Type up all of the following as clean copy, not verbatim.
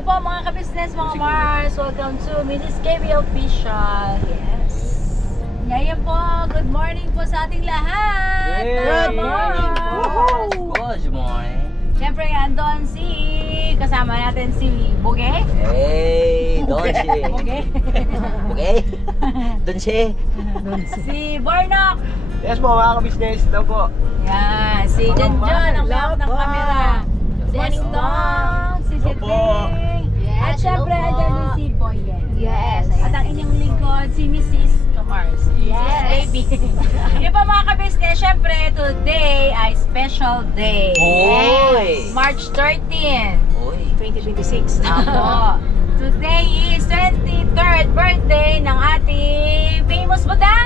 Hello po mga ka-business, mga Mars. Welcome to Minis KB Official. Yes. Ngayon po, good morning po sa ating lahat. Good morning Mars. Good morning. Siyempre, andon kasama natin si Buge. Hey, Donche. Buge. Okay? Donche. Si Bornok. Yes po mga ka-business, daw po. Yan. Si Janjon, ang hawak ng camera. Si Estong. Si Siting. At syempre, andyan din si Boyen. Yes. At ang inyong lingkod, si Mrs. Kamars. Yes. Baby. Yun pa mga ka-business, syempre, today ay special day. Oy. March 13. Uy. 2026. Ako. Today is 23rd birthday ng ating famous Budang!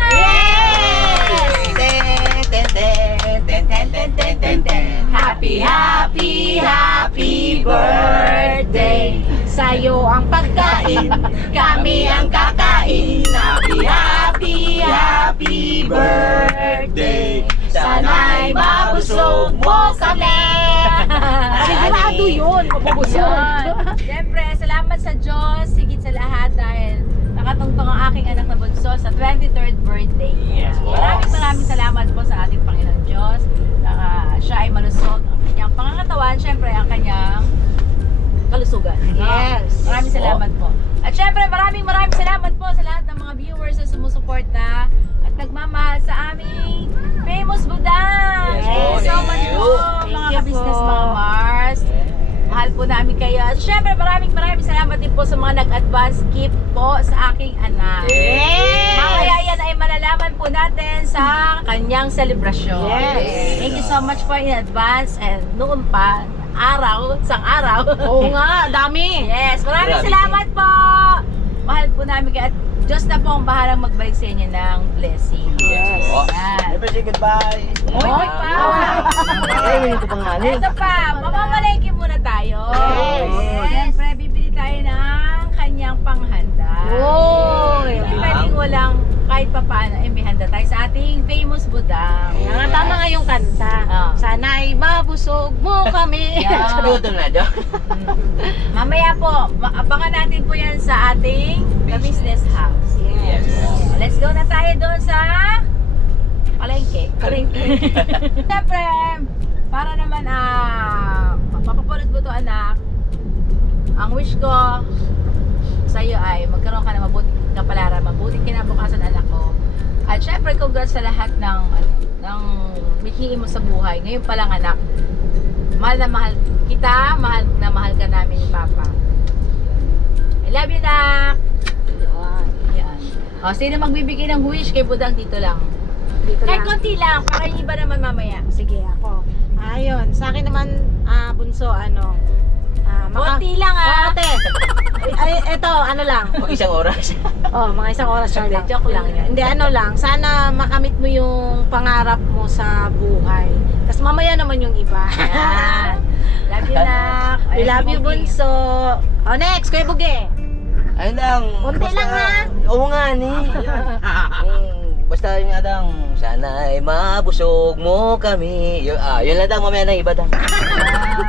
Happy, happy, happy birthday! Sa'yo ang pagkain, Kami ang kakain. Happy, happy, happy birthday! Sana'y mabusog mo kami! sigurado yun, mabubusog. Yun. Siyempre, salamat sa Diyos, higit sa lahat dahil nakatungtong ang aking anak na bunso sa 23rd birthday. Yes, boss. Maraming salamat po sa ating Panginoon Diyos na siya ay malusog ang kanyang pangangatawan, siyempre ang kanyang kalusugan. Yes. Maraming salamat po. At syempre, maraming salamat po sa lahat ng mga viewers na sumusuporta at nagmamahal sa aming famous Budang. Yes, Thank you so thank much you. po, Thank mga you ka-business, po. mga Mars. Mahal po namin kayo. At syempre, maraming salamat din po sa mga nag-advance gift po sa aking anak. Yes. Mamaya yan ay malalaman po natin sa kanyang selebrasyon. Yes. Thank you so much po in advance and noon pa, isang araw. Oo nga, dami. Yes, maraming Grabe. salamat po. Mahal po namin kayo at Diyos na po ang bahalang magbalik sa inyo ng blessing. Yes, po. Yan. Never say goodbye. Oy, pa. Ay, hindi ko pangalan. Ito pa, mamamalengke muna tayo. Yes. Siyempre, bibili tayo ng kanyang panghanda. Oy. Hindi pwedeng walang kahit pa paano, may handa tayo sa ating famous Budang. Yan, tama nga yung kanta. Ah. Sana'y mabusog mo kami. Yeah. Luto na daw. Mamaya po, abangan natin po yan sa ating The Business House. Yes. Let's go na tayo doon sa palengke. Siyempre, para naman mapapapulot mo to anak, ang wish ko sa iyo ay magkaroon ka ng mabuting kapalaran, mabuting kinabukasan anak ko. At syempre, congrats sa lahat ng mithiin mo sa buhay. Ngayon pa lang anak, mahal na mahal kita, mahal na mahal ka namin ni Papa. I love you, nak! Yan. O, sino magbibigay ng wish kay Budang dito lang? Dito Kahit lang. konti lang, para yung iba naman mamaya. Sige, ako. Ayun, sa akin naman, bunso, Konti lang Oh, ate. Ay, eto, ano lang. Pag isang oras. Oh, mga isang oras lang. Hindi, joke lang yan. Hindi, ano lang. Sana makamit mo yung pangarap mo sa buhay. Tapos mamaya naman yung iba. Yan. Love you, nak. I love you, bunso. Oh, next, Kuya Buge. Ayun lang. Konti lang, ha? Oo nga ni. Basta yung adang, sana'y mabusog mo kami. Yun lang daw, mamaya ng iba daw.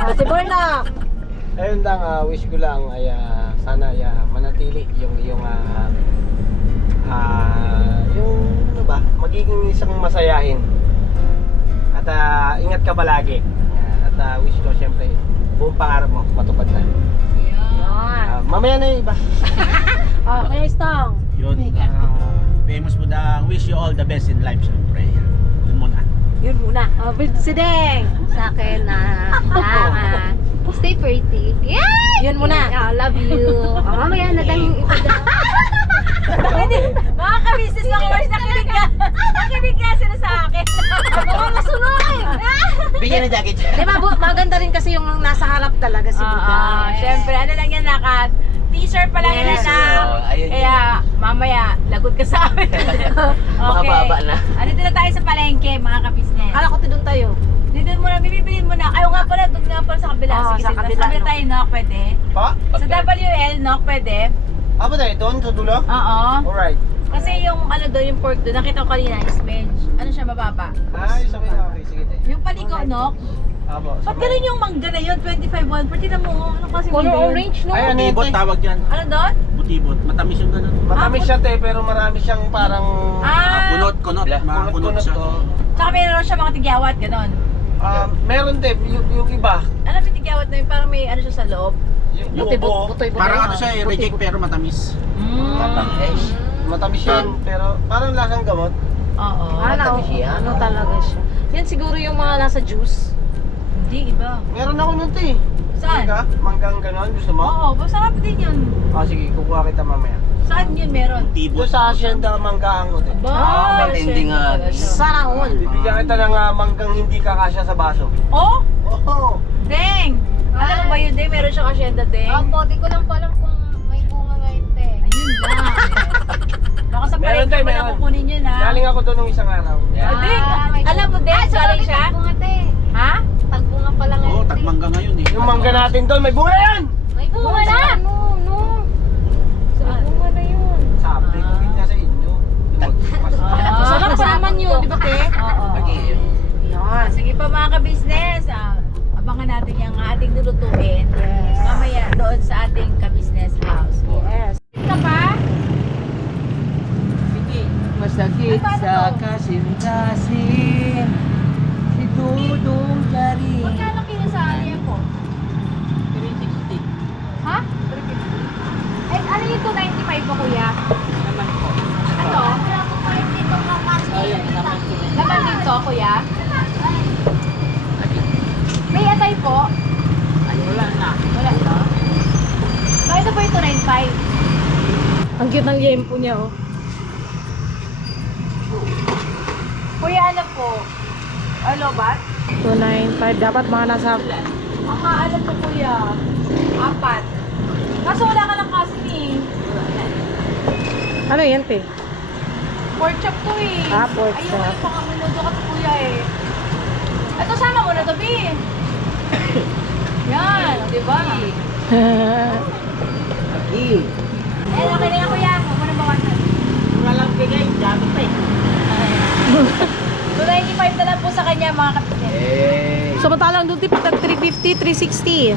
Oh, si Bornok. Ayun lang, wish ko lang ay sana manatili yung ano ba, magiging isang masayahin. At ingat ka palagi. At wish ko siyempre buong pangarap mo matupad na. Yun. Mamaya na yung iba. Oh, Kuya Stong. Yun, famous Budang, wish you all the best in life, syempre. Yun muna. Yun muna. Oh, si Deng. Sa akin na stay pretty. Yay! Yun muna. I love you. Mamaya na tayo yung iba daw. Mga ka-business, mga Mars, nakinig ka sila sa akin. Mga masunod. Bigyan ng jacket. Di ba, maganda rin kasi yung nasa harap talaga si Budang. Siyempre, ano lang yan, nakat. Teaser pa lang yan, Yes. anak. Ayun Kaya, mamaya, lagot ka sa amin. Makababa na. Andito na tayo sa palengke, mga ka-business. Kala ko doon tayo. Dito muna, bibilin mo na. Ayaw nga pala, doon nga pala sa kabila. Oo, Sige, sa sige, kabila, Sabi no? tayo, Nok, pwede. Pa? Sa WL, Nok, pwede. Apa tayo doon sa dulo? Oo. Alright. Kasi yung ano doon, yung pork doon, nakita ko kanina is medyo, ano siya, mababa. Ay, okay. Sige tayo. Yung paliko, Nok, Apo. sa Ba't may- ganun yung mangga na yun? 25 1 per. Tignan mo, ano kasi Color mangga yun? orange, no? Ay, ano yun, Butibot te? tawag yan. Ano doon? Butibot. Matamis yung ganun. Matamis siya te, pero marami siyang parang... Kunot. Mga kunot kunot-kunot siya. to. Tsaka meron siya mga tigyawat, ganon. Meron te, yung iba. Alam mo yung tigyawat na yun, parang may ano siya sa loob. Yung Buti-buti. buo. Parang ano siya, reject pero matamis. Matamis. Matamis yan, pero parang lasang gamot. Oo. Matamis yan. Ano talaga siya? Yan siguro yung mga nasa juice. Hindi, iba. Meron ako nun te. Saan? Manggang ganon, gusto mo? Oo, masarap din yun. Sige, kukuha kita mamaya. Saan yun meron? Butibot. Doon sa Hacienda manggahan ko te. Ba, matindi nga. Sana all. Bibigyan kita ng manggang hindi kakasya sa baso. Oh, Oh! Deng! Alam mo ba yun, Deng? Meron siyang asyenda, Deng? Opo, di ko lang po alam kung may bunga ngayon, te. Ayun lang. Baka sa Meron, palengke Deng, mo na meron. kukunin yun, ha? Galing ako doon nung isang araw. Yeah. Ah, Deng, alam mo, Deng, galing siya? Tagbunga, te. Ha? Tagbunga pala Oo, ngayon, te. tagmangga ngayon eh. Yung mangga natin doon, may bunga yan! May bunga na! No, no. Saan? Bunga na yun. Sabi ko, hindi sa inyo. Ah. Masarap pa naman yun, di ba, te? Oo. Lagi. Yan. Sige pa mga ka-business, abangan natin yung ating lulutuin. Yes. Mamaya doon sa ating ka-business house. Yes. Ka pa? Masakit sa kasim-kasim. Si Dudong Jari. Magkano kilo sa alya po? 360. Ha? 350. Eh, ano yung 295 po, kuya? Naman po. Ano? Wala po pa rin dito Ayun, naman po. Laman dito, kuya? May atay po? Ay, wala na. Wala na. So, ito po yung 295. Ang cute ng yempo niya, oh. Kuya, ano po? Ano ba? 295. Dapat mga nasa... Ano po kuya? 4. Kaso wala ka lang kasi eh. Ano yan, te? Pork chop to eh. Pork Ayun, chop. yung pangaminudo kasi kuya eh. Ito, sama mo na to, B. Yan, di ba? Aki. Eh, okay na yan kuya. Huwag mo na bawasan. Walang bigay. Dami pa eh. 295 na lang po sa kanya mga kapitid. Samantalang doon, te, pag 350, 360.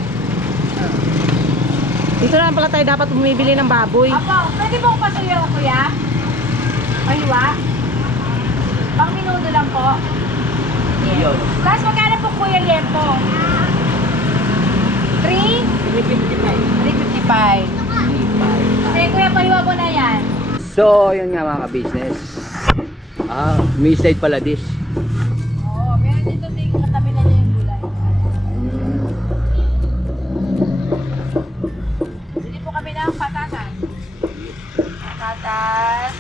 Dito na lang pala tayo dapat bumibili ng baboy. Apo, pwede po pasuyo kuya? Pahiwa? Pang minuto lang po. Yun. Tapos magkano po kuya liempo? 3? 355. Sige kuya, pahiwa mo na yan. So, yun nga mga ka-business. Mistake pala this. Oo, meron dito ting katabi na niya yung gulay. Bili po kami ng patatas. Patatas.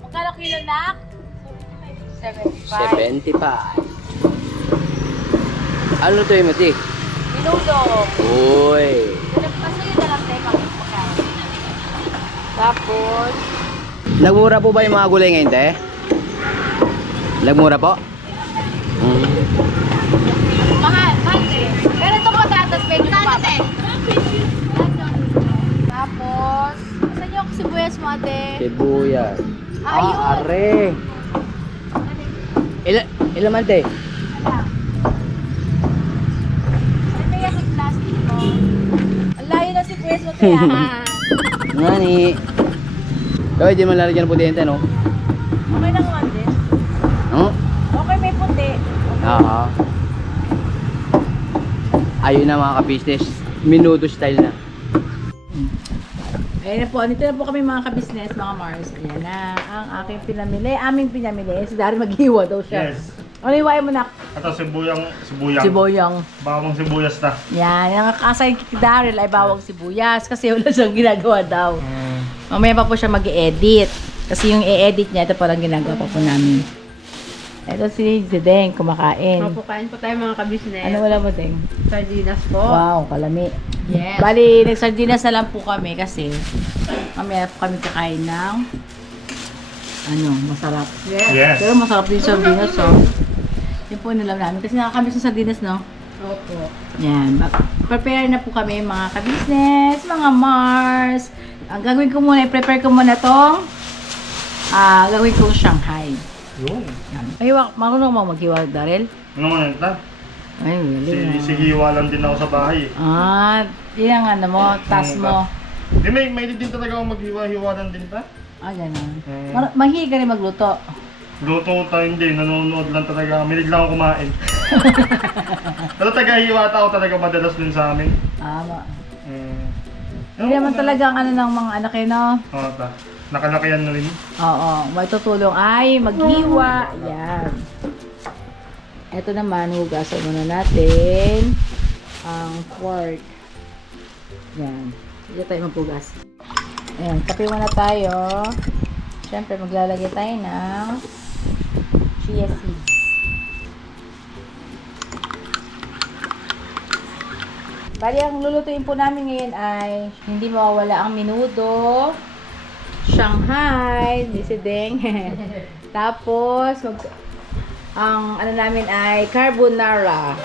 Magkano kilo na? 75. 75. Ano to yung mati? Minudo. Uy. Pasuyo na lang tayo magkano. Tapos, Nagmura po ba yung mga gulay ngayon, te? Nagmura po? mahal eh. Pero itong patatas, medyo mababa. Tapos, saan yung sibuyas mo ate? Sibuyas. Ayun. Are. Ilan man, te? Ano ba yung plastic mo? Ang layo na sibuyas mo ate ah. Ngani. Kaya di man lalagyan ng puti, no? Okay lang naman din. No? Okay, may puti. Oo. Ayun na mga ka-business. Minuto style na. Ayun na po, nito na po kami mga ka-business, mga Mars. Ayan na, ang aking pinamili. Aming pinamili. Si Dari maghiwa daw siya. Yes. Ano iwain mo na? Ito sibuyang. Sibuyang. Bawang sibuyas na. Yan, ang kakasay kay Daryl ay bawang sibuyas kasi wala siyang ginagawa daw. Mamaya pa po siya mag-i-edit. Kasi yung i-edit niya, ito parang ginagawa pa po namin. Ito si Deng, kumakain. Opo, kain po tayo mga kabisnes. Ano wala mo, Deng? Sardinas po. Wow, kalami. Yes. Bali, nagsardinas na lang po kami kasi mamaya po kami kakain ng masarap. Yes. Pero masarap din yung sardinas, so. Yun po nilam namin. Kasi nakakamiss yung sardinas, no? Opo. Yan. Prepare na po kami mga ka-business, mga Mars. Ang gagawin ko muna, i-prepare ko muna tong gagawin kong Shanghai. Yun. Yan. Ay, marunong mo maghiwa, Daryl? Ano mo nanta? Ay, galing. Si Hiwa lang din ako sa bahay. Ah, yun ang ano mo, task mo. Di may din talaga ako maghiwa-hiwa lang din pa. Ah, gano'n. Hmm. Mahilig ka rin magluto. Luto tayo hindi, nanonood lang talaga. Milig lang ako kumain. Pero taga-hiwa ako talaga madalas din sa amin. Hindi naman talaga ang ano ng mga anak eh, no? Oo, nakalakayan na rin. Oo, may tutulong ay maghiwa. Yan. Ito naman, hugasan muna natin ang pork. Yan. Dito tayo maghugas. Ayan, kape muna tayo. Siyempre, maglalagay tayo ng chia seeds. Bali, ang lulutuin po namin ngayon ay hindi mawawala ang menudo, Shanghai, disideng. Tapos, ang ano namin ay carbonara.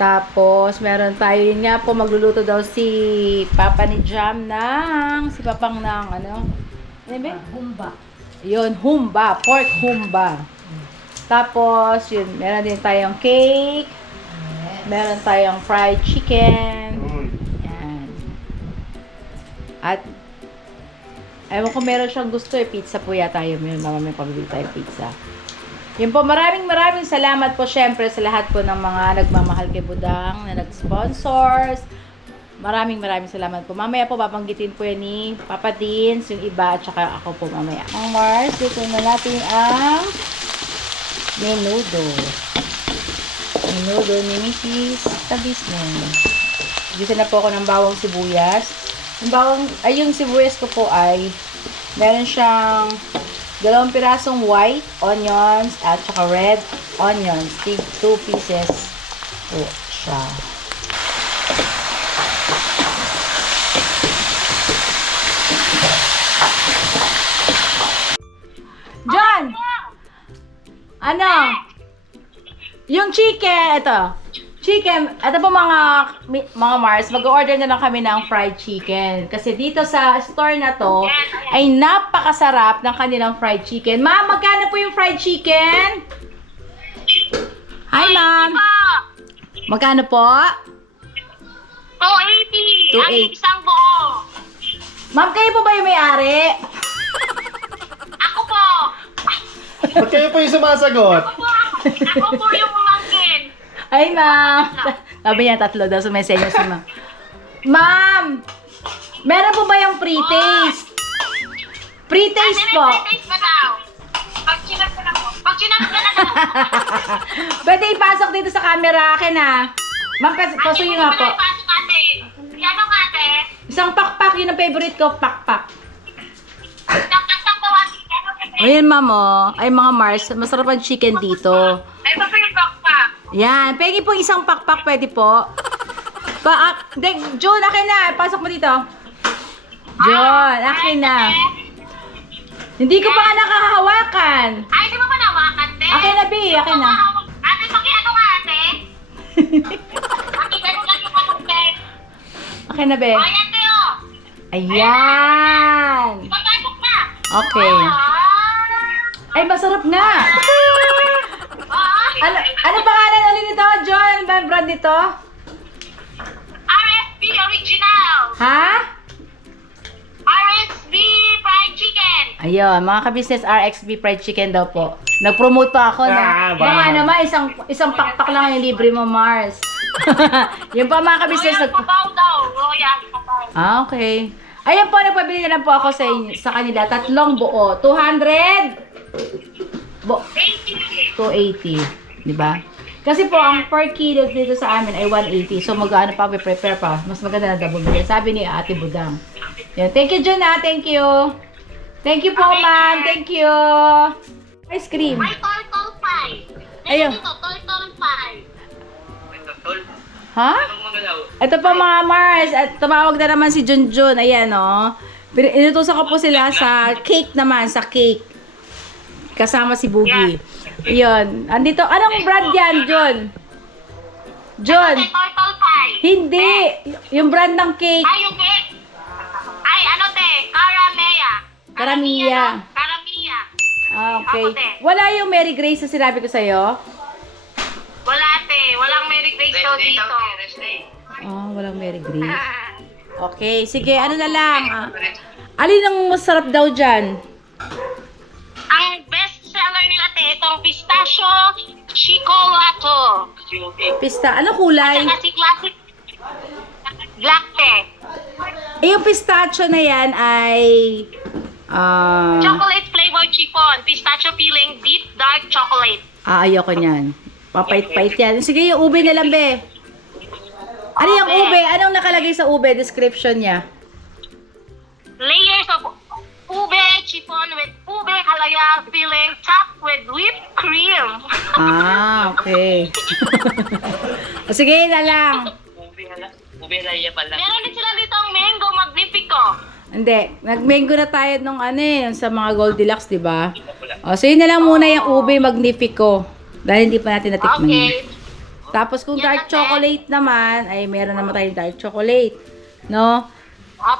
Tapos, meron tayo, yun nga po, magluluto daw si Papa ni Jam si Papang ng ano? Ano ba? Humba. Yun, humba, pork humba. Tapos, yun, meron din tayong cake. Meron tayong fried chicken. Yan. At, ewan ko meron siyang gusto pizza po yata yun. Mamamay pabili tayo pizza. Yun po, maraming salamat po syempre sa lahat po ng mga nagmamahal kay Budang na nag-sponsors. Maraming salamat po. Mamaya po babanggitin po yan ni Papa Dins, yung iba, at saka ako po mamaya. Ang Mars, dito na natin ang menudo. Menudo ni Mrs. Tabisnen. Gisa na po ako ng bawang sibuyas. Yung sibuyas ko po ay meron siyang 2 pirasong white onions at saka red onions. 2 pieces po siya. John! Ano? Yung chicken, ito po mga Mars, mag-order na lang kami ng fried chicken. Kasi dito sa store na to, ay napakasarap ng kanilang fried chicken. Ma'am, magkano po yung fried chicken? Hi, ma'am. Magkano po? 280. 280. Ang isang buo. Ma'am, kayo po ba yung may-ari? Ako po. Ba't kayo po yung sumasagot? Ako po yung umangkin. Ay, ma'am. Sabi niya, 3 daw. Sumesenyo si ma'am. Ma'am! Meron po ba yung pre-taste? Pre-taste po. Taste ba daw? Pag chinap ka na po. Pag chinap ka na daw. Pwede ipasok dito sa camera. Akin na. Ma'am, pasuyo nga po. Pasok natin. Yan ang ate. Isang pakpak. Yun ang favorite ko. Pakpak. Tak po ate. Ayan, ma'am, oh. Ay, mga Mars. Masarap ang chicken dito. Ay, pa yung backpack. Yan. Pwede po isang pakpak. Pwede po. John, akin na. Pasok mo dito. John, akin na. Hindi ko pa nga nakahawakan. Ay, di mo pa nawakan, te? Akin na, B. Akin na. Ate, pakiano nga, ate? Pakigano lang yung pasok, te. Akin na, B. O, yan, te, o. Ayan. Papasok na. Okay. Ay, masarap na. Ano pangalan ulit nito, John? Ano ba ang brand nito? RSB Original. Ha? RSB Fried Chicken. Ayun, mga ka-business, RXB Fried Chicken daw po. Nag-promote pa ako na. Baka naman, isang pakpak lang yung libre mo, Mars. Yung pa mga ka-business. Royal Pabaw daw. Royal Pabaw. Ah, okay. Ayan po, nagpabili na lang po ako sa kanila. 3 buo. 200? 280. Diba? Kasi po, ang per kilo dito sa amin ay 180. So, mag-ano pa, prepare pa. Mas maganda na double bill. Sabi ni Ate Budang. Yan. Thank you, John, ha. Thank you. Thank you po, ma'am. Thank you. Ice cream. May turtle pie. Ayun. Dito, turtle pie. Ha? Ito po mga Mars. At tumawag na naman si Junjun. Ayan, oh. Inutusan ko po sila sa cake naman. Sa cake. Kasama si Boogie. Yun. Andito. Anong brand yan, Jun? Jun. May turtle pie. Hindi. Yung brand ng cake. Ay, yung cake. Ay, ano, te? Caramea. Caramia. Caramia. Ah, okay. Ako, te. Wala yung Mary Grace na sinabi ko sa'yo? show dito. Walang Mary Grace. Okay, sige, ano na lang. Alin ang masarap daw dyan? Ang best seller nila itong pistachio chicolato. Anong kulay? Kasi classic black tea. Yung pistachio na yan ay... Chocolate flavored chiffon. Pistachio filling deep dark chocolate. ayoko niyan. Papait-pait yan. Sige, yung ube na lang, be. Ano yung ube? Anong nakalagay sa ube? Description niya. Layers of ube chiffon with ube halaya filling topped with whipped cream. Okay. O, sige na lang. Meron din sila dito ang mango magnifico. Hindi. Nag-mango na tayo nung yung sa mga Goldilocks, di ba? O, so yun na lang muna yung ube magnifico. Dahil hindi pa natin natikman yun. Okay. Tapos kung dark chocolate naman, ay meron naman tayong dark chocolate. No?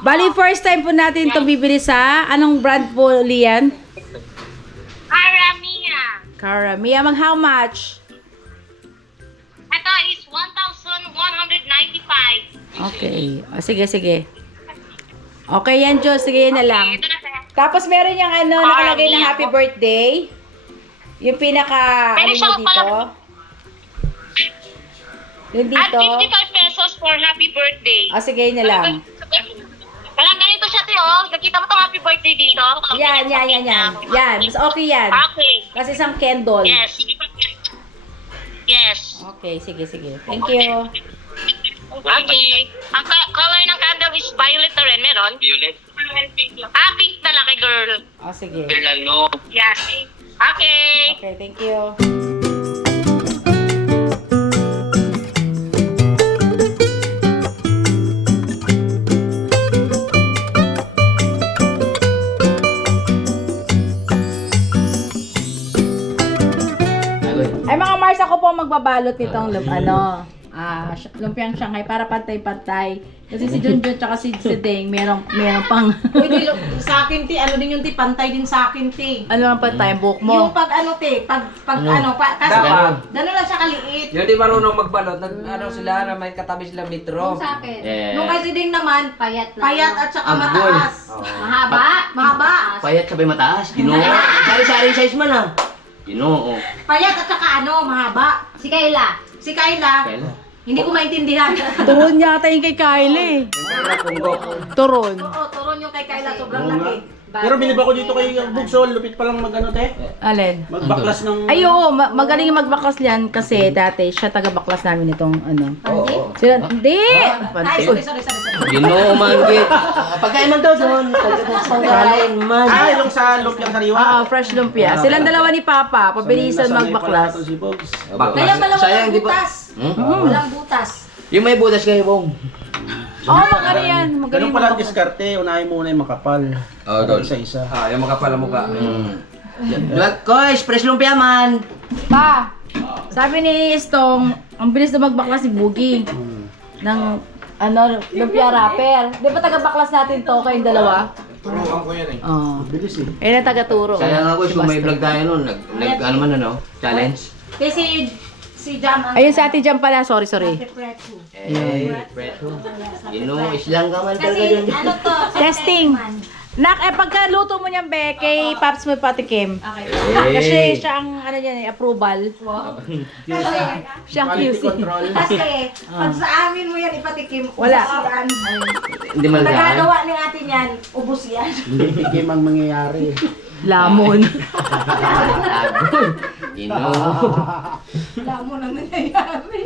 Bali, first time po natin ito bibili sa, anong brand po, Lian? Aramia. Caramia. Mag how much? Ito is 1,195. Okay. O, sige, sige. Okay yan, Diyos. Sige, yan na lang. Ito na sir. Tapos meron yung nakalagay na happy birthday. Yung pinaka, Pwede siya dito. pala- Yung At dito. 55 pesos for happy birthday. O, sige, yan na lang. Parang ganito siya, Tio. Nakita mo itong happy birthday dito? Yan. Yan. Mas okay yan. Okay. Kasi isang candle. Yes. Yes. Okay, sige, sige. Thank you. Okay. Ang color ng candle is violet na rin. Meron? Violet? Pink na lang kay girl. O, sige. Yes. Okay. Okay, thank you. Ay mga Mars, ako po ang magbabalot nitong lumpiang Shanghai para pantay-pantay. Kasi si Junjun tsaka si Deng, merong pang Pwede sa akin, Ti. Ano din yung Ti? Pantay din sa akin, Ti. ano ang pantay, buhok mo. Yung pag ano, Ti. Pag kasi gano'n lang siya kaliit. Yung di marunong magbalot, sila na may katabi sila metro. Sa akin. Nung kasi Deng naman, Payat na. payat at saka Ambul. mataas. Mahaba. Mahaba. Payat sabay mataas. Ginoo. Sari-sari size man ah. Ginoo. Payat at saka mahaba. Si Kayla. Si Kayla, Kailan? hindi ko maintindihan. Turon yata yung kay Kyle eh. Turon. Oo, turon yung kay Kayla, sobrang laki. Pero bilib ako dito kay Bugsol, lupit pa lang mag-ano te. Alin? Magbaklas ng... Ay, oo, magaling yung magbaklas yan kasi dati siya taga-baklas namin itong Sila, hindi! Ay, Uy, sorry. Ginoo man git. Pagkain man daw doon. Pagkain man. Ah, yung sa lumpiang sariwa. fresh lumpia. Silang dalawa ni Papa, pabilisan magbaklas. Si Bugs. Kaya pala Sayang, walang di ba? butas. Hmm? Walang butas. Yung may butas kayo, Bong. Magano yan. Ganun Magaling pala ang magbaklas. diskarte, unahin muna yung makapal. Oo, doon. Isa-isa. Yung makapal ang mukha. Koy, fresh lumpia man. Pa, sabi ni Stong, ang bilis na magbaklas si Boogie. Ng, lumpia wrapper. Di ba taga-baklas natin to kayong dalawa? Turuan ko yan eh. Oo. Bilis eh. Eh, na taga-turo. Sayang ako, kung may vlog tayo noon, ano man challenge. Kasi si Jam ang Ayun sa ate dyan pala, sorry. preto. Preto. Ginoo, islang ka man talaga Kasi dyan. ano to? Testing. Pagkaluto mo niyan, be, kay Paps mo patikim. Kasi siya ang, approval. Siya ang Quality QC. control. Kasi pag sa amin mo yan ipatikim, Wala. ubos yan. Hindi man lang. Nagagawa ni atin yan, ubos yan. Hindi tikim ang mangyayari. Lamon. Ginoo. Wala mo nang nangyayari.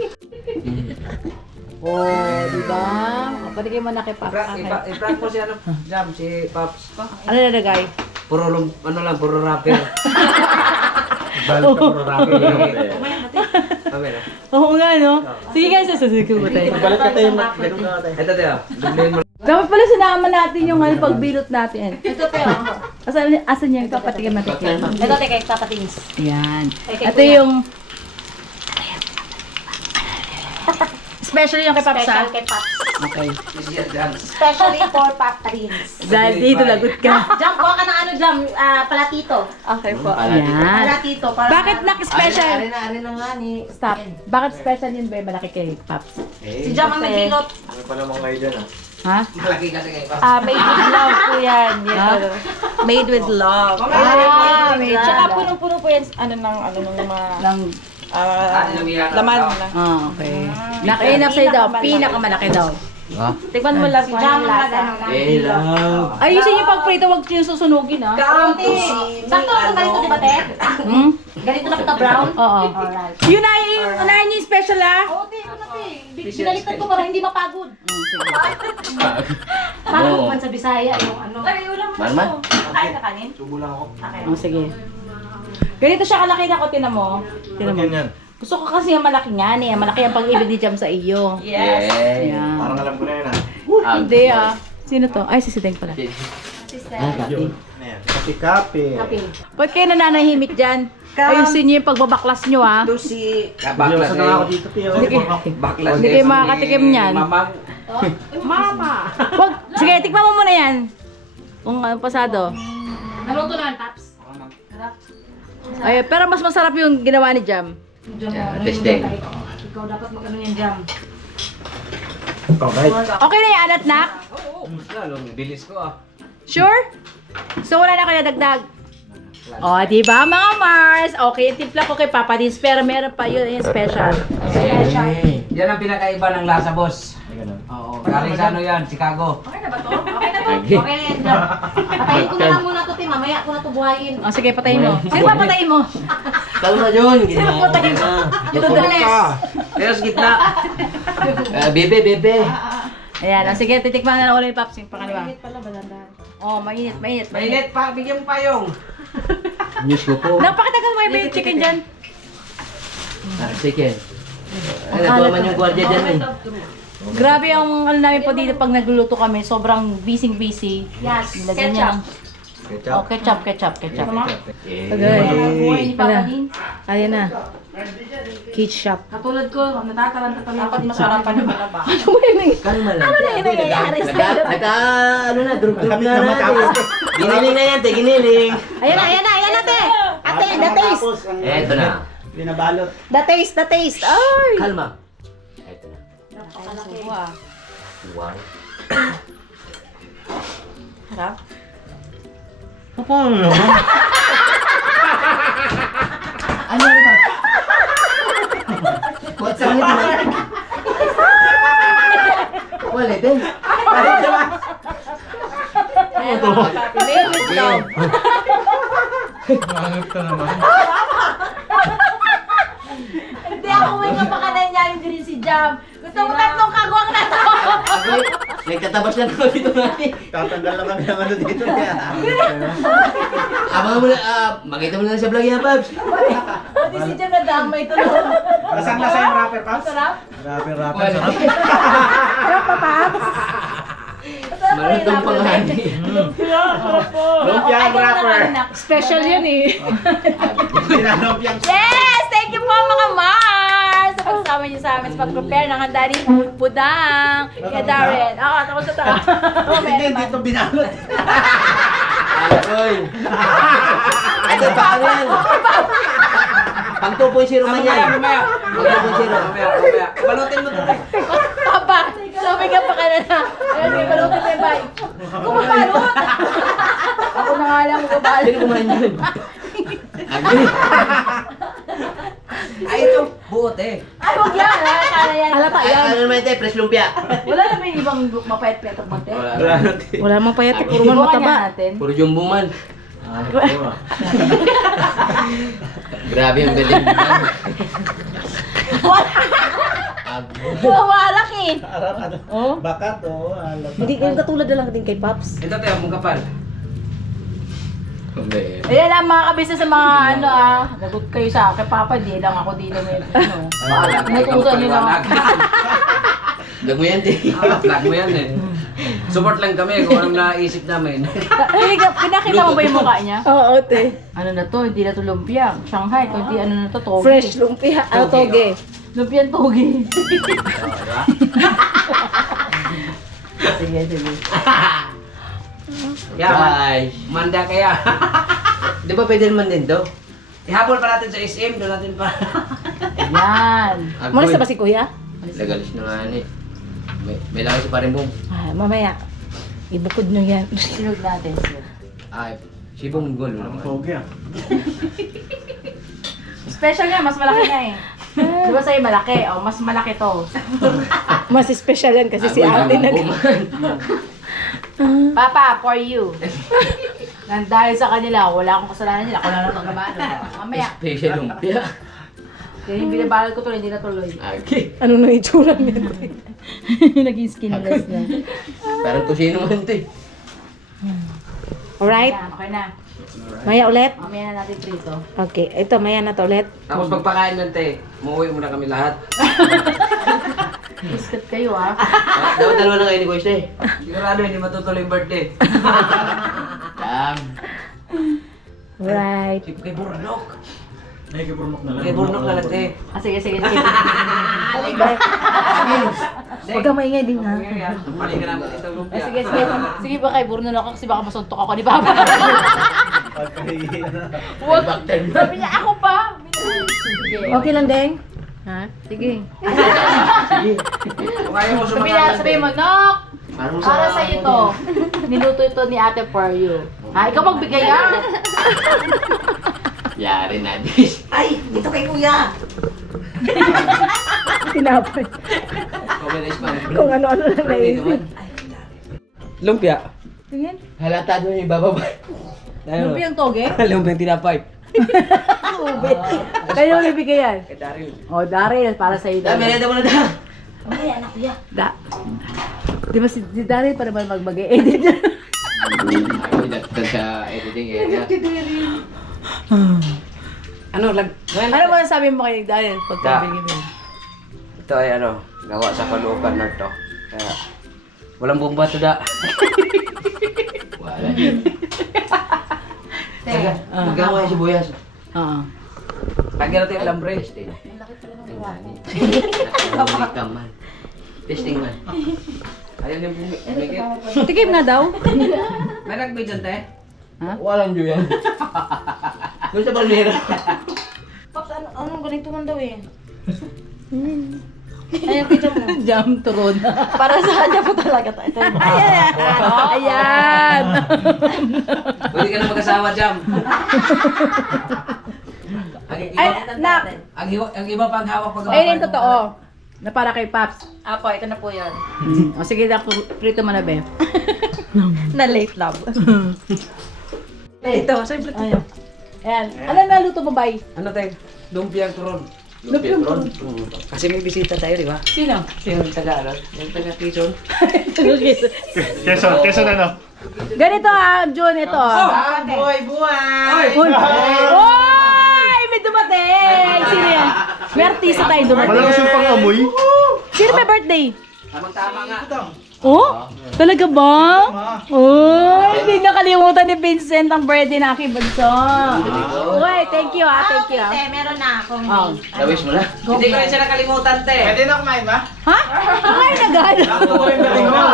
Di ba? Patikim mo na kay Paps. Okay. I-prank po si Jam, si Pops. Ano nalagay? Puro rapper. Balik ka puro rapid. Kami na. Oo nga, no? Sige guys, susunod ko tayo. Balik ka tayo, ganun ka tayo. Ito tayo. Dublihin mo. Dapat pala sinama natin yung pagbilot natin. Ito tayo. Asan yung papatikim natin? Ito tayo kay Tatatinis. Yan. Ito yung special yung kay Paps, ha? Special kay Paps. Okay. Especially for Pop Rins. Dahil dito lagot ka. Jam, kuha ka ng ano, Jam, palatito. Okay po. Yan. Palatito. Para Bakit nak-special? Ari na nga ni. Stop. Bakit special yun ba? Malaki kay Paps. Si Jam ang naghilot. Ano pa naman kayo dyan ah? Ha? Malaki kasi kayo pa. Made with love po yan. Made with love. Made with Tsaka love. punong-puno po yan. Ano ng mga... Ng, Laman. okay. Nakainap sa'yo daw. Pinakamalaki daw. Ha? Tikman mo lang Si kung Jam anong ang lasa. Love. Ayusin yung pagprito, huwag yung susunugin, ha? Kaunti. Sakto ako ganito, di ba, Te? Hmm? Ganito na kita brown. Oo. Alright. Yun na yung unahin niyo yung special, ha? Oo, Te, ano, Te? Binaliktad ko para hindi mapagod. Pagod man sa Bisaya yung ano. Ay, ulam mo. Malman? Kain ka kanin? Subo lang ako. Okay. Oh, sige. Ganito siya kalaki na ko, tinan mo. Tinan mo. Ganyan. Gusto ko kasi yung malaki nga, eh. Malaki ang pag-ibig ni Jam sa iyo. Yes. Ayan. Parang alam ko na yun ah. Hindi, ah. Sino to? Ay, si Sideng pala. Sister. Ano yan? Kapi-kapi. Happy. Ba't kayo nananahimik dyan? Ayusin niyo yung pagbabaklas niyo, ha? Baklas Seryoso na ako dito, Pio. Sige. Baklas Hindi kayo makakatikim niyan. Mamang. Mama. Wag, sige, tikman mo muna yan. Kung ano pasado. Naluto na ang Paps. Ay, pero mas masarap yung ginawa ni Jam. Yeah, testing. Ikaw dapat mag-ano yan, Jam. Okay. Okay na yung alat, nak? Lalong bilis ko ah. Sure? So, wala na kayo dagdag? O, diba mga Mars? Okay, yung timpla ko kay Papa Dins, pero meron pa yun yung special. Yan ang pinakaiba ng lasa, boss. Ay, ganun. Oo. Galing sa ano yan, Chicago. Okay na ba to? Okay na to? Okay, Jam. Patayin ko na lang muna to, Te. Mamaya ko na to buhayin. O, sige, patayin mo. Sino pa patayin mo? Kalma yun. Ginawa ko patayin mo? na. Ito dalis. Pero sa gitna. Bebe. Ayan, o, sige, titikman na lang ulit ni Paps yung pangalawa. Oh, mainit. Mainit pa, bigyan mo payong. News ko po. Napakatagal mo yung chicken dyan. Chicken. Ay, natuwa man yung gwardiya dyan eh. Grabe ang ano namin po dito pag nagluluto kami. Sobrang busy. Yes. Nilagyan niya ng... Ketchup. Oh, ketchup. Eh, Buhay ni Papa Wala. Dins. Ayan na. Ketchup. Katulad ko, natataranta kami. Dapat masarapan na ba? Kalma lang. Ano na yung nangyayari sa Ano na, drug-drug Kapit na na natin. matapos. Giniling na yan, te, giniling. Ayan na, te! Ate, the taste! Tapos, ang Eto na. binabalot. The taste! Ay! Kalma. Eto na. Wow. Harap. Paano naman? Ano ba? What's up? Wala din. Ano to? Made with love. Bakit ka naman? Hindi ako may kapakanan niya yung din si Jam. Gusto mo tatlong kagwang na to. Agay, nagtatabas lang ako dito natin. Tatanggal lang kami ng ano dito. Kaya. Abangan mo na, makita mo na lang sa vlog yan, Pabs. Pati si Jam nadamay ito. Lasang-lasa yung rapper, Paps? Sarap? Rapper. Sarap. Sarap pa, Paps? Masarap pa Malutong yung pangani. Lumpia ang rapper. Special yan eh. Pinalumpiang. Yes! Thank you po mga Mars! Sa pagsama niyo sa amin sa pag-prepare ng handa ni Budang. Kaya Darren. Oo, tapos na tayo. Hindi, dito binalot. Agoy. Ito pa ano yan? Pang 2.0 man yan. Mamaya. Pang 2.0. Balutin mo to. Papa, sabi ka pa ka na na. Ayun, may balutin na yung bike. Kumabalot! Ako na nga lang Sino kumabalot. kumain yun? Agoy. Ay, ito. Buot eh. Ay, huwag yan. Kala yan. Halata Ay, ano naman ito, fresh lumpia. Wala naman yung ibang mapayat-payat ang mate. Wala namang payat. Puro man mataba. Puro jumbo man. Grabe ang galing naman. Walak eh. Harap, ano? Oh? Bakat, oh. Alam. Hindi kayong katulad na lang din kay Paps. Ito tayo, mong kapal. Hindi. Ayan lang mga kabisa sa mga ano lagot kayo sa akin. Papa, di lang ako dito may ano. Inutusan nyo lang. Dag mo yan, te. Flag mo yan eh. Support lang kami kung anong naisip namin. Pinakita mo ba yung mukha niya? Oo, te. Ano na to? Hindi na to lumpia. Shanghai. Kundi ano na to? Toge. Fresh lumpia. Ano, toge? Lumpiang togi. Diba? Sige, sige. Yeah, Guys. manda kaya. Di ba pwede naman din to? Ihabol pa natin sa SM, doon natin pa. Yan. Malis na ba si Kuya? Legalis na nga ni. May laki si Parimbong. Ah, mamaya. Ibukod nyo yan. Sinug natin. Ay, si Bong Gol. Pogi ah. Special nga, mas malaki nga eh. Di ba sa'yo malaki? O, mas malaki to. Mas special yan kasi si ate na. Papa, for you. Nang dahil sa kanila, wala akong kasalanan nila. Ako lang ang pagkabalo. Mamaya. Special lumpia. Yan yung binabalot ko tuloy, hindi natuloy. Okay. Ano nang itsura niya? Naging skinless na. Parang kusino man ito eh. Alright? Yan, okay na. Maya ulit? Mamaya na natin prito. Okay, ito maya na to ulit. Tapos pagpakain nun, te, muuwi muna kami lahat. Biscuit kayo ah. Dapat dalawa na kayo ni Kuya eh. Sigurado hindi matutuloy yung birthday. Dam. Right. Si kay Burnok. Ay, kaburnok na lang. Kay Burnok na lang, te. Ah, sige, sige, sige. Huwag kang maingay din ha. Paling ka namin ito Ah, lumpia. sige, sige. Sige ba kay Burno na ako kasi baka masuntok ako ni Papa. Huwag. Sabi niya, ako pa. Sige. Okay lang, Deng? Ha? Sige. Kung ayaw mo Sabi mo, Nok! Parang Para sa iyo to. Niluto ito ni Ate for you. Ha, ikaw magbigay ah. Yari na dis. Ay, dito kay Kuya. Tinapay. Comment pa. Kung ano-ano lang naisip. Lumpia. Tingin. Halata doon yung bababa. Lumpiang toge. Lumpiang tinapay. Kayo ang ibigay yan. Kay Daryl. O, Daryl, para sa iyo. Dam, merenda mo na dam. Di ba si Daryl pa naman mag-edit yan? Ay, dagdag sa editing area. Ano, Ano ba sabi mo kay Daryl pagkabigay mo? Ito ay ano, gawa sa Caloocan North to. Kaya, walang bomba to da. Wala yun. Magawa yung sibuyas. Oo. Lagyan natin yung alambre. Testing. Man. Testing man. Ayaw yung bumigit. Tikim nga daw. May nag-bid dyan, te? Walang dyo yan. Doon sa balnera. Pops, anong ganito man daw eh? Ayaw, pizza mo. Jam turon. Para sa kanya po talaga tayo. Ayan! Pwede ka na mag-asawa, Jam. Ay, nak! Ang iba pang hawak pag Ayun yung totoo. Na para kay Paps. Apo, ito na po yun. O sige, prito mo na, be. Na late love. Ito, simple. Ayun. Ayan. Ano naluto mo, bay? Ano, te? Lumpiang turon. Lumpiang turon. Kasi may bisita tayo, di ba? Sino? Yung taga, ano? Yung taga Quezon. Quezon ano? Ganito ah, June, ito ah. Buhay! Uy! Uy! May dumating! Sino yan? May artista tayo dumating. Malakas yung pang-amoy. Sino may birthday? Tamang-tama nga. Oh? Talaga ba? Uy! Hindi nakalimutan ni Vincent ang birthday na aking bunso. Uy, thank you ah, thank you ah. meron na akong Oh. Nawis mo na. Hindi ko rin siya nakalimutan, te. Pwede na kumain ba? Ha? Ay, nagano. Ako ko rin dating mo.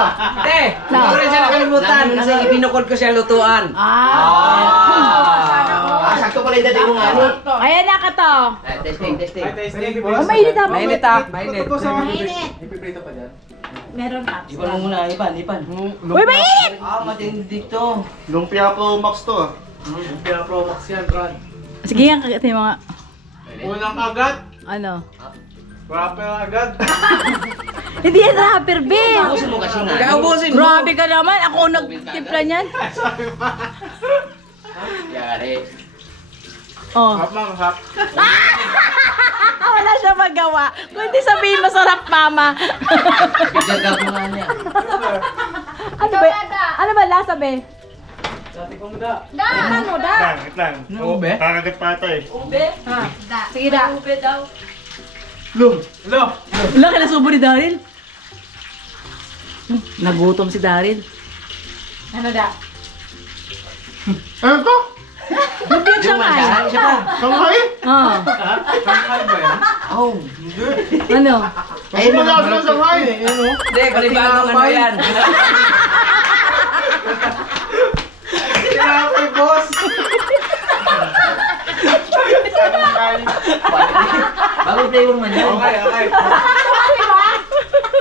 Te, hindi ko rin siya nakalimutan kasi ibinukod ko siya lutuan. Sakto pala yung dating mo nga. Ayan na ka to. Testing, testing. Oh, mainit ah. Mainit ah, mainit. Meron na. Ipan mo muna, ipan. Uy, mainit! Ah, matindi to. Lumpia Pro Max to ah. Lumpia Pro Max yan, Brad. Sige yan, ito yung mga, Unang agad, ano. rapper agad. Hindi yan rapper, be. Gusto mo kasi nga. Kaubusin mo. Grabe ka naman. Ako ang nagtimpla niyan. Yari. Oh. Hap man, hap. Wala siya magawa. Kung hindi sabihin masarap, mama. Gagagawa nga niya. Ano ba lasa, be? Dati kong da. Wait lang. Ube? Kakagat pa ata eh. Ha. Sige da. Lum! Lo! Wala ka nasubo ni Daryl. Nagutom si Daryl. Ano da? Ano to? Lumpia Shanghai. Siya pa. Shanghai? Oh. Oh. Ano? Ay, Wala sa Shanghai. Hindi, panibagong ano yan. Tinapay, boss! Bagong flavor man yan. Okay.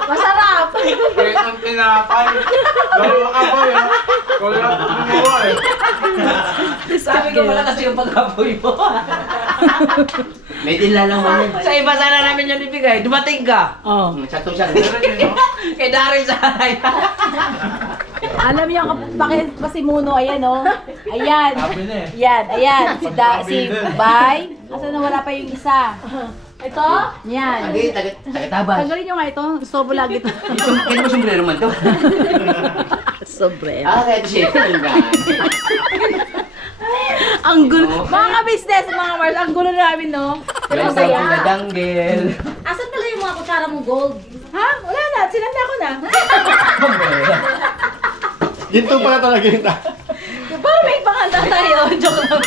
Masarap. Kahit ang tinapay. Lalo ka ba yun? Wala kumuha eh. Sabi ko pala kasi yung pag-apoy mo. May tila lang man yan. Sa iba sana namin yung ibigay. Dumating ka. Oh. Sakto siya. Kay Darin sana yan. Alam niyo bakit pa si Muno, ayan oh. Ayan. Ayan. Si Bay. Asa na wala pa yung isa. Ito? Yan. Tagatabas. Tanggalin nyo nga ito. Sobo lagi ito. Kaya mo sombrero man to. Sobre. Kaya ito siya. Ang gulo. Mga ka-business, mga Mars, ang gulo namin, no? Pero Welcome to masaya. the jungle. Asan pala yung mga kutsara mong gold? Ha? Wala na. Sinanda ko na. Ginto pala talaga yun. Parang may pangalan tayo. Joke lang.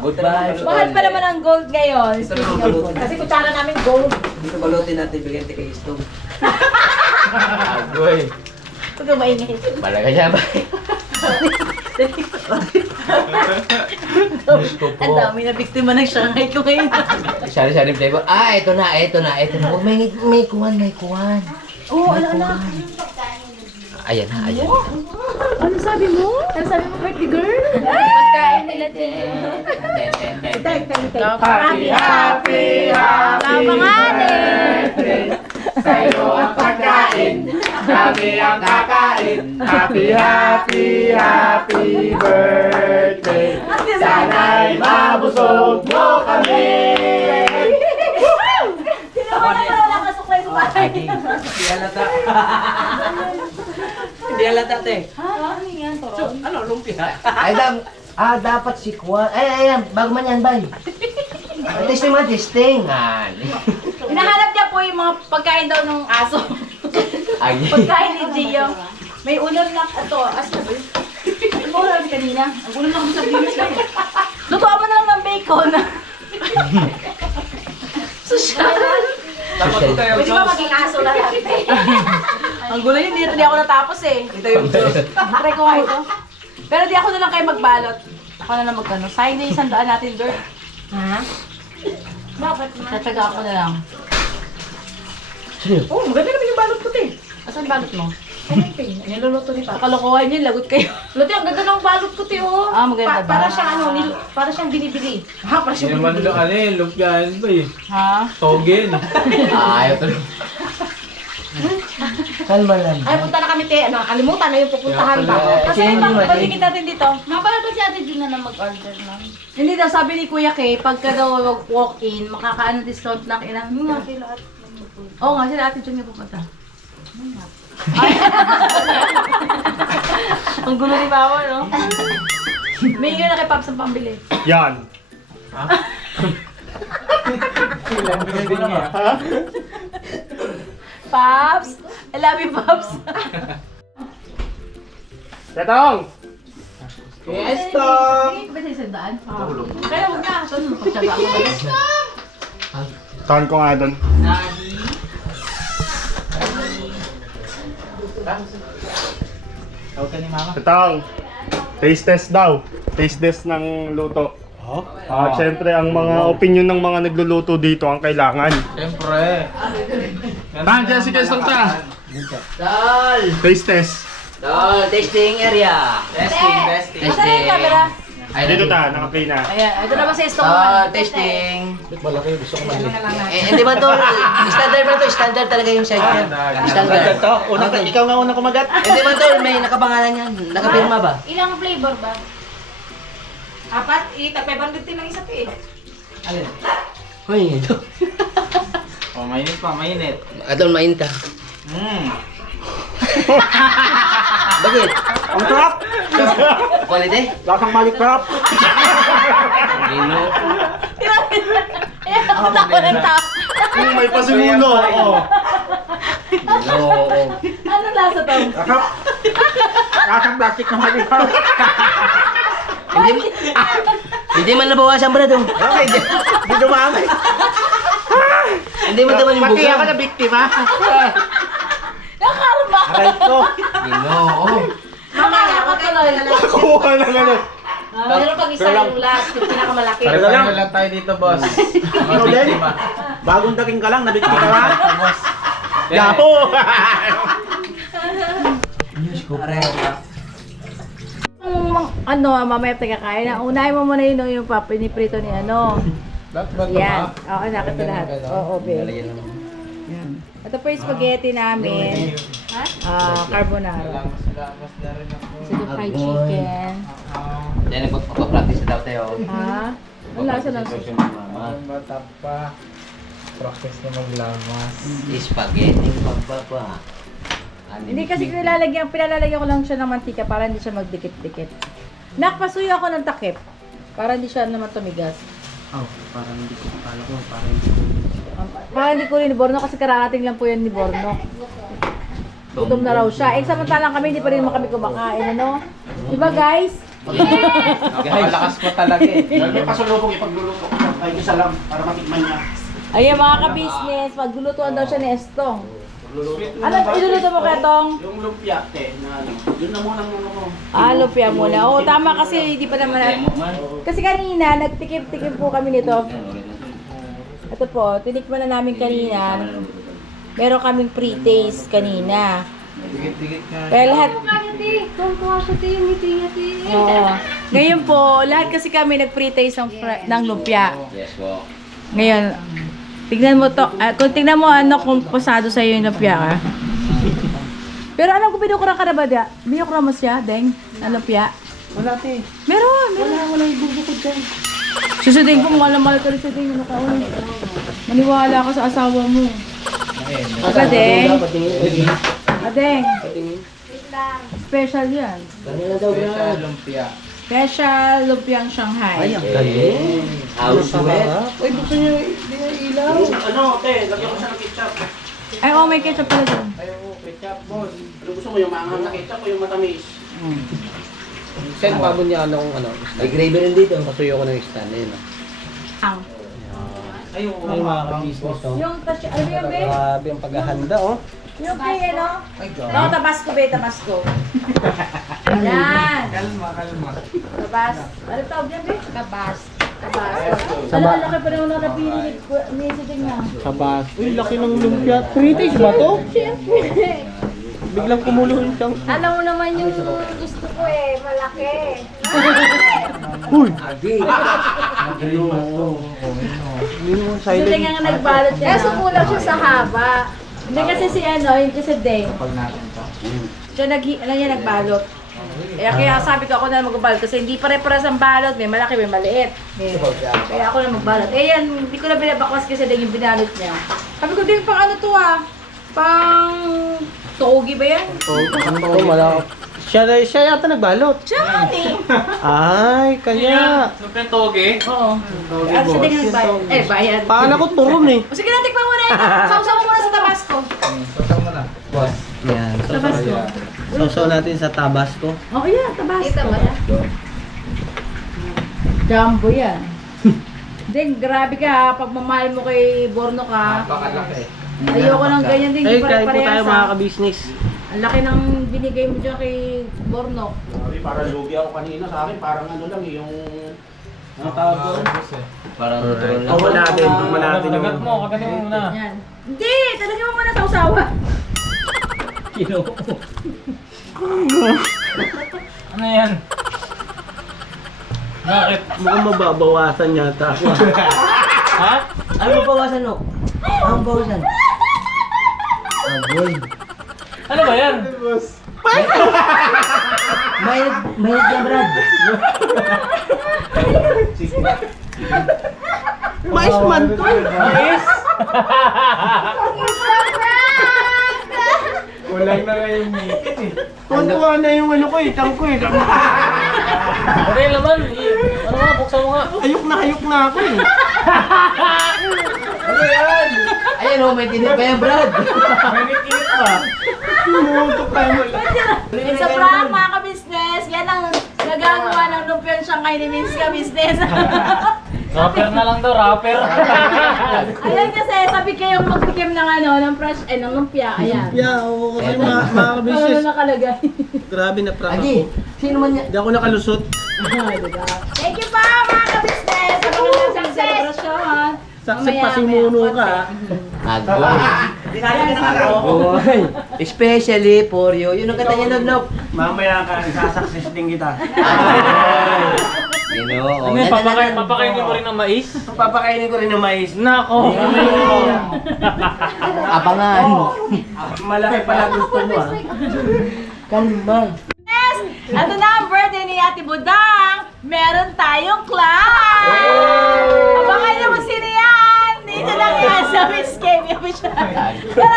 Goodbye. Mahal pa naman ang gold ngayon. Kasi kutsara namin gold. Dito balutin natin, bigyan natin kay Istong. Agoy. Huwag ka maingay. Malaga siya ba? Ang dami na biktima ng Shanghai ko ngayon. Sari-sari flavor. Ito na. Huwag may kuwan. Oo, ano. Ayan na. Ano sabi mo? Ano sabi mo, birthday girl? Pagkain nila din. Happy birthday! Sa'yo ang pagkain, kami ang kakain. Happy birthday. Sana'y mabusog mo kami. Sino ba na wala kasuklay sa bahay? Hindi halata. Hindi halata, te. Ano yan, Toron? Ano, lumpia? Dapat si Kuwan. Ayan, bago man yan, bay. Testing. Hinahanap niya po yung mga pagkain daw ng aso. Pagkain ni Gio. May ulam na ito. Asa ba yun? Ano ulam kanina? Ang ulam na kami sa bilis lang. Lutuan mo na lang ng bacon. Social. Dapat ito yung Pwede ba maging aso na lang? Ang gulo yun, dito di ako natapos eh. Ito yung sauce. Try ko nga ito. Pero di ako na lang kayo magbalot. Ako na lang magkano. Sayang na yung 100 natin, Dor. Ha? Bakit? Tatsaga ako na lang. Sino? Oh, maganda naman yung balot ko, te. Asan balot mo? Niluluto ni Papa. Kalokohan yun, lagot kayo. Luti, ang ganda ng balot ko, Teo. Ah, maganda ba? Para siyang ano, para siyang binibili. Ha, para Hindi siya naman binibili. ano eh, lumpiyaan ba eh. Ha? Togin. Ayaw to. Kalma lang. Ay, punta na kami, Te. Ano, nakalimutan na yung pupuntahan ba? Kasi pagtingin natin dito. Mabala ba si Ate Gina na mag-order lang? Hindi daw, sabi ni Kuya Kay, pagka daw walk-in, makakaano discount na kailangan. Nga, sila at Oo nga, sila Ate Jung yung pupunta. Ay. Ang gulo ni Mama, no? May yun na kay Pops ang pambili. Yan. Pops! I love you, Pops! Tetong! Yes, Tom! Ba sa isang daan? Kaya huwag na. Ito, pagtsaga ako na. Tahan ko nga doon. Tawag ka ni Mama. Tetong! Taste test daw. Taste test ng luto. Siyempre, ang mga opinion ng mga nagluluto dito ang kailangan. Siyempre. Nandiyan si Kesong ta. Tol! Taste test. Tol, testing area. Testing. Asa na yung camera? Dito ta, naka-play na. Ayan, ito na ba sa store? Tol, testing. Hindi ba tol? Standard ba to? Standard talaga yung side niya. Standard. Ikaw nga unang kumagat. Hindi ba tol? May nakapangalan yan. Nakapirma ba? Ilang flavor ba? Apat, tag-500 lang isa, Te. Hoy, ito. Oh, mainit pa, mainit. Adol, mainta. Bakit? Ang sarap! Quality? Lasang malik sarap! Gino. Ayan, ako tawa ng tao. May pasimuno. Oo. Oo. Anong lasa to? Lasang plastic na malik sarap! Hindi man nabawasan Brad oh. Okay, di dumamay. Hindi man naman yung Pati ako buga. na biktima. Nakarma! Aray ko. Ginoo. Mamaya, patuloy. Kuha na lang. Pero pag isa yung last, yung pinakamalaki. Pareho lang tayo dito, boss. Ikaw din. Bagong dating ka lang, nabiktima ka ba? Boss. Gapo! Ano, mamaya tayo kakain na. Unahin mo muna yung piniprito ni ano. Yan. Oo, nakita lahat. Oo, be. Yan. Ito po yung spaghetti namin. Carbonara. Ito yung fried chicken. Yan, nagpapractice na daw tayo. Ha? Ang lasa ng sauce. Bata pa. Practice na maglamas. Spaghetti pagbaba. Hindi kasi pinalalagyan ko lang siya ng mantika para hindi siya magdikit-dikit. Nakpasuyo ako ng takip para hindi siya naman tumigas. Oh, parang hindi ko kala ko, Para hindi ko rin ni Borno kasi kararating lang po yan ni Borno. Gutom na raw siya. Eh, samantalang kami, hindi pa rin kami kumakain, ano? Diba, guys? Napakalakas ko talaga eh. May pasulubong ipagluluto ko. Ay, isa lang para matikman niya. Ayun, mga ka-business, maglulutuan daw siya ni Estong. Ano, iluluto mo kaya, Tong? Yung lumpia, te, na ano. Yun na muna mo. Lumpia muna. Oo, tama kasi hindi pa naman. Kasi kanina, nagtikip-tikip po kami nito. Ito po, tinikman na namin kanina. Meron kaming pre-taste kanina. Kaya lahat... Oo. Ngayon po, lahat kasi kami nag-pre-taste ng lumpia. Yes po. Ngayon, tignan mo to. Kung tignan mo ano kung pasado sa'yo yung lumpia ka. Pero alam ko binukura ka na ba dia? Binukura mo siya, Deng? Ang lumpia? Wala, te. Meron. Wala yung bubukod dyan. Susundin ko, mahal ka rin sa Deng. Maniwala ka sa asawa mo. Aga, Deng. Adeng. Special yan. Special lumpia. Special lumpiang Shanghai. galing. House wet. Uy, buksan niyo yung ilaw. Ano, te, lagyan ko siya ng ketchup. Ay, oh, may ketchup pala doon. Ayaw, ketchup, boss. Ano gusto mo, yung maanghang na ketchup o yung matamis? Send pa mo niya anong ano? May gravy rin dito. Pasuyo ko ng stand na yun. Ang. Ay, mga ka-business to. Yung tasya, ano yan, be? Grabe ang paghahanda, oh. Yung kay, ano? No, Tabasco, be, Tabasco. Yan. Kalma. Tabas. Ano tawag yan, be? Tabas. Tabasco. Ano, ang laki pa naman ng napili ni Siding na. Sabas. Uy, laki ng lumpia. 3 days ba to? Biglang kumulo yung siyang... Alam mo naman yung gusto ko eh, malaki. Uy! Siding ang nagbalot niya. Kaso kulang siya sa haba. Hindi kasi si ano, yung kasi Deng. Siya nagbalot. Kaya sabi ko ako na magbalot kasi hindi pare-pares ang balot. May malaki, may maliit. Kaya ako na magbalot. Eh yan, hindi ko na binabakwas kasi Deng yung binalot niya. Sabi ko din, pang ano to ah? Pang togi ba yan? Oo, malaki. Siya yata nagbalot. Siya eh. Ay, kanya. Oo. At siya din nagbalot. Eh, bayad. Paano ko turon eh? O sige na, tikman mo na ito. Sausaw mo muna sa Tabasco. Yan. Tabasco. Sausaw natin sa Tabasco. Oh, yeah, Tabasco. Kita mo na. Jumbo yan. Deng, grabe ka ha. Pagmamahal mo kay Borno ka. Napakalaki. Ayoko ng ganyan din. Ay, Hindi kain po tayo pare-parehas mga ha. ka-business. Ang laki ng binigay mo dyan kay Borno. Parang lugi ako kanina sa akin, parang ano lang yung... Ano tawag doon? Parang tuturon lang. Tuwa natin, tuwa natin yung... Yan. Hindi! Talaga mo muna sa usawa. Ano yan? Bakit? Mukhang mababawasan yata ako. Ha? Ano ba bawasan no? Ano ba bawasan? Agoy. Ano ba yan? Mahirap yan, Brad. Mais man to! Yes! Kulang na nga yung ngipin eh. Tuwa na yung ano ko eh, tang ko eh. Ano yung laman? Ano nga, buksan mo nga. Hayok na ako eh. Ano yan? Ayan o, may tinip pa yan, Brad. May nikinit pa. Tumutok tayo mo. It's a prank mga ka-business. Yan ang nagagawa ng lumpiang Shanghai ni Miss ka business. Rapper na lang daw, rapper. Ayan kasi, sabi kayong magtikim ng ng fresh, ng lumpia. Ayan. Yeah, oo, kasi mga Ano ka-business. nakalagay? Grabe na prank Agi, ako. sino man yan? Hindi ako nakalusot. Thank you pa mga ka-business! Sa mga sa celebration. Saksik Mamaya, pa simuno mamaya, ka. Oy, especially for you. Yun ang kata niya, Nop. Mamaya ka, isasaksis din kita. Ginoo. Ano, papakainin mo rin ng mais? Papakainin ko rin ng mais. Nako! Abangan. Malaki pala gusto mo ah. Kalma. Ito na ang birthday ni Ate Budang. Meron tayong class! Abangan niyo kung sino yan! Dito lang yan sa Miss Kemi Official. Pero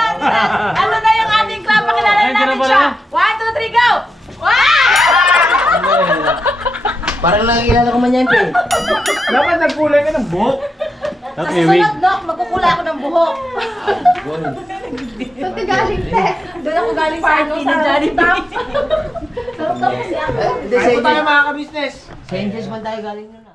ano na yung ating club? Pakilala Ayun, natin sino pala? siya. 1, 2, 3, go! Wow! Parang nakikilala ko man yan, Pe. Dapat nagkulay ka ng buhok. Sa susunod, Doc, magkukula ako ng buhok. Saan ka galing, te? Doon ako galing sa Jollibee. Sarap daw kasi ako. Hindi, Ay, tayo mga ka-business. Sa Angels man tayo galing nun.